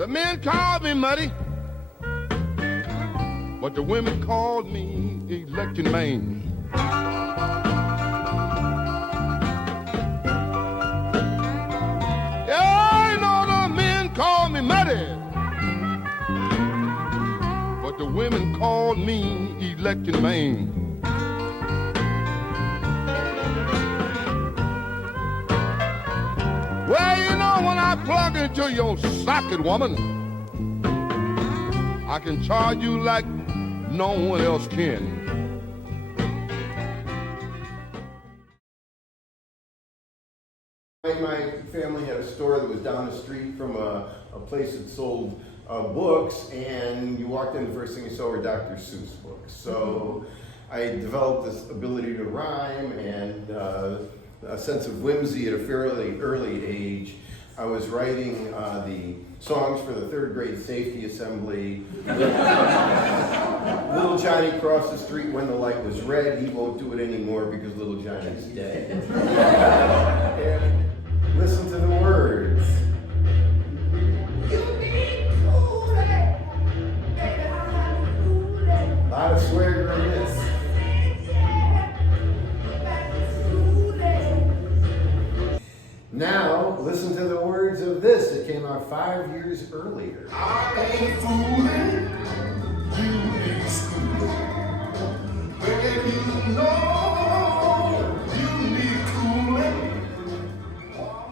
The men called me muddy, but the women called me election man. Yeah, you know the men called me muddy, but the women called me election man. Well, you know, when I plug into your socket, woman, I can charge you like no one else can. My family had a store that was down the street from a place that sold books, and you walked in, the first thing you saw were Dr. Seuss books. So I developed this ability to rhyme and a sense of whimsy at a fairly early age. I was writing the songs for the third grade safety assembly. Little Johnny crossed the street when the light was red. He won't do it anymore because little Johnny's dead. And listen to the words. A lot of swagger in this. Now, listen to the words of this. It came out 5 years earlier. I ain't fooling, you ain't schooling. When you know you need cooling.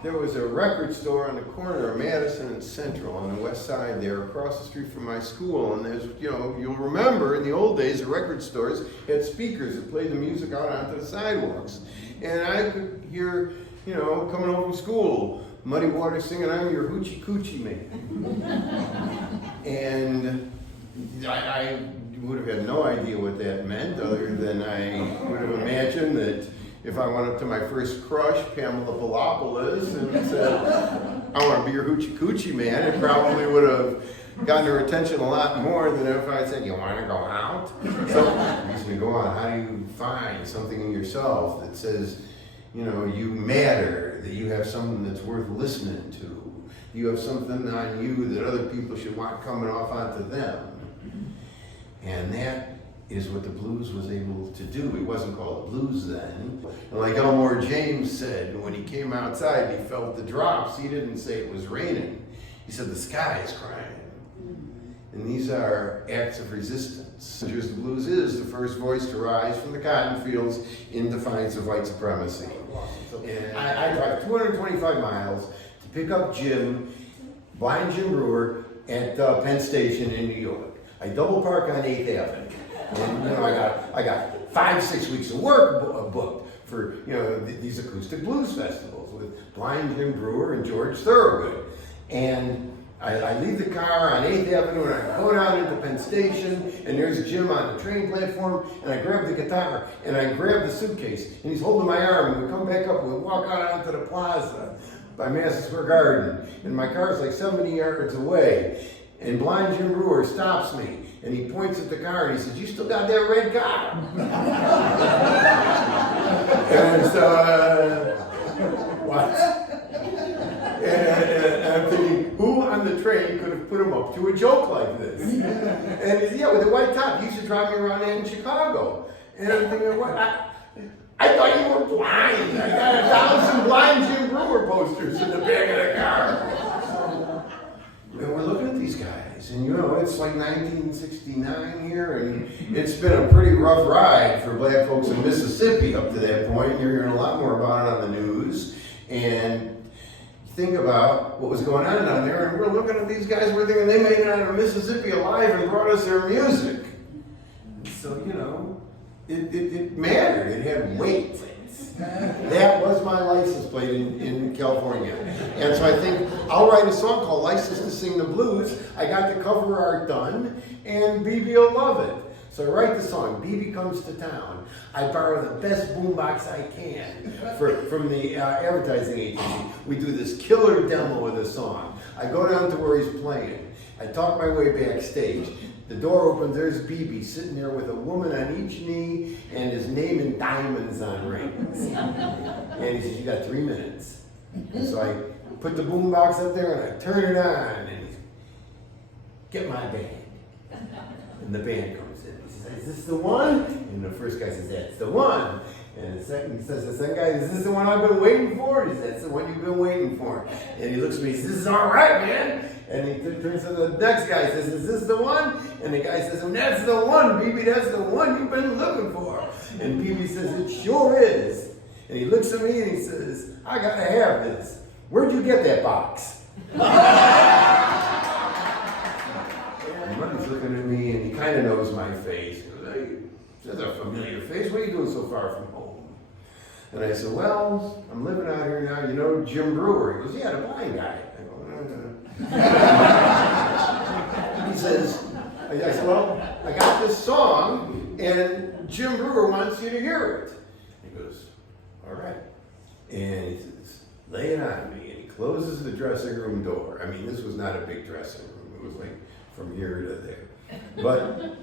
There was a record store on the corner of Madison and Central on the west side there, across the street from my school. And there's, you know, you'll remember in the old days, the record stores had speakers that played the music out onto the sidewalks. And I could hear, you know, coming home from school, Muddy Waters singing, "I'm your hoochie coochie man." And I would have had no idea what that meant, other than I would have imagined that if I went up to my first crush, Pamela Palopoulos, and said, "I want to be your hoochie coochie man," it probably would have gotten her attention a lot more than if I said, "You want to go out?" So, as we go on, how do you find something in yourself that says, you know, you matter, that you have something that's worth listening to, you have something on you that other people should want coming off onto them? And that is what the blues was able to do. It wasn't called the blues then. And like Elmore James said, when he came outside and he felt the drops, he didn't say it was raining. He said the sky is crying. And these are acts of resistance. The blues is the first voice to rise from the cotton fields in defiance of white supremacy. And I drive 225 miles to pick up Jim, Blind Jim Brewer, at Penn Station in New York. I double park on 8th Avenue. And you know, I got 5-6 weeks of work booked for, you know, these acoustic blues festivals with Blind Jim Brewer and George Thorogood. And I leave the car on 8th Avenue and I go down into Penn Station, and there's Jim on the train platform, and I grab the guitar and I grab the suitcase, and he's holding my arm, and we come back up and we walk out onto the plaza by Madison Square Garden, and my car's like 70 yards away, and Blind Jim Brewer stops me and he points at the car and he says, "You still got that red car?" And what? And I'm thinking, who on the train could have put him up to a joke like this? And he's, yeah, with the white top. He used to drive me around in Chicago. And I'm thinking, what? I thought you were blind. I got 1,000 Blind Jim Brewer posters in the back of the car. And we're looking at these guys, and you know, it's like 1969 here, and it's been a pretty rough ride for black folks in Mississippi up to that point. You're hearing a lot more about it on the news. And think about what was going on down there, and we're looking at these guys, we're thinking they made it out of Mississippi alive and brought us their music. So, you know, it mattered, it had weight. That was my license plate in California. And so I think I'll write a song called License to Sing the Blues. I got the cover art done, and BB will love it. So I write the song, BB Comes to Town. I borrow the best boombox I can from the advertising agency. We do this killer demo of the song. I go down to where he's playing. I talk my way backstage. The door opens, there's BB sitting there with a woman on each knee and his name in diamonds on rings. And he says, "You got 3 minutes." And so I put the boombox up there and I turn it on, and get my band. And the band comes in. He says, is this the one? And the first guy says, that's the one. And the second guy, is this the one I've been waiting for? He says, that's the one you've been waiting for. And he looks at me, he says, this is all right, man. And he turns to the next guy, says, is this the one? And the guy says, well, that's the one, BB, that's the one you've been looking for. And BB says, it sure is. And he looks at me and he says, I gotta have this. Where'd you get that box? And Muddy's looking at me and he kind of knows my face. He goes, hey, that's a familiar face. What are you doing so far from home? And I said, well, I'm living out here now. You know Jim Brewer? He goes, yeah, the blind guy. I go, He says, I said, well, I got this song and Jim Brewer wants you to hear it. He goes, all right. And he says, lay it on me. And he closes the dressing room door. I mean, this was not a big dressing room. It was like from here to there. But,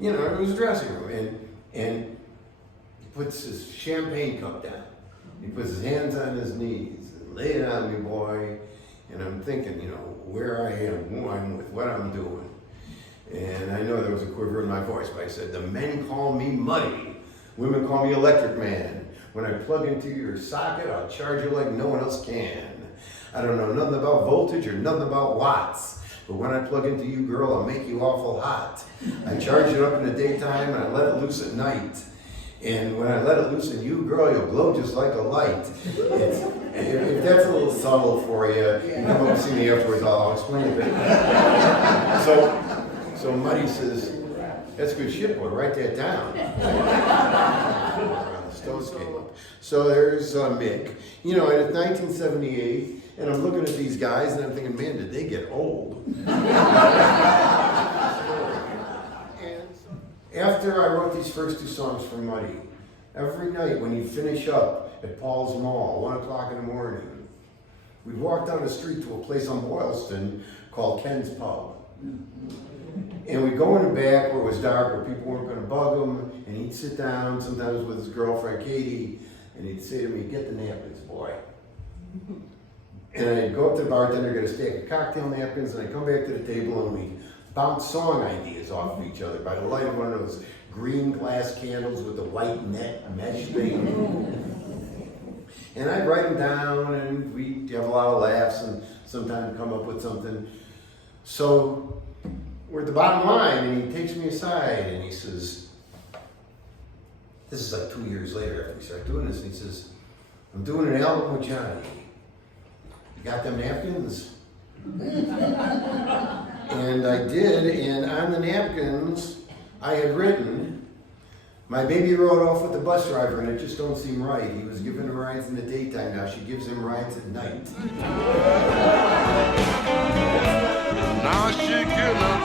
you know, it was a dressing room. And he puts his champagne cup down. He puts his hands on his knees and lay it on me, boy. And I'm thinking, you know, where I am, who I'm with, what I'm doing. And I know there was a quiver in my voice, but I said, the men call me Muddy. Women call me Electric Man. When I plug into your socket, I'll charge you like no one else can. I don't know nothing about voltage or nothing about watts. But when I plug into you, girl, I'll make you awful hot. I charge it up in the daytime and I let it loose at night. And when I let it loose in you, girl, you'll glow just like a light. If that's a little subtle for you, you come up and see me afterwards, I'll explain it. So Muddy says, that's good shit, boy, write that down. The Stones came up. So there's Mick. You know, and it's 1978, and I'm looking at these guys, and I'm thinking, man, did they get old? After I wrote these first two songs for Muddy, every night when he'd finish up at Paul's Mall, 1 o'clock in the morning, we'd walk down the street to a place on Boylston called Ken's Pub. And we'd go in the back where it was dark, where people weren't going to bug him, and he'd sit down, sometimes with his girlfriend Katie, and he'd say to me, get the napkins, boy. And I'd go up to the bartender, get a stack of cocktail napkins, and I'd come back to the table and we'd bounce song ideas off of each other by the light of one of those green glass candles with the white net mesh thing. And I'd write them down, and we'd have a lot of laughs and sometimes come up with something. So we're at the bottom line, and he takes me aside and he says, this is like 2 years later after we started doing this, and he says, I'm doing an album with Johnny. You got them napkins? And I did, and on the napkins, I had written, my baby rode off with the bus driver and it just don't seem right. He was giving her rides in the daytime, now she gives him rides at night. Now she giving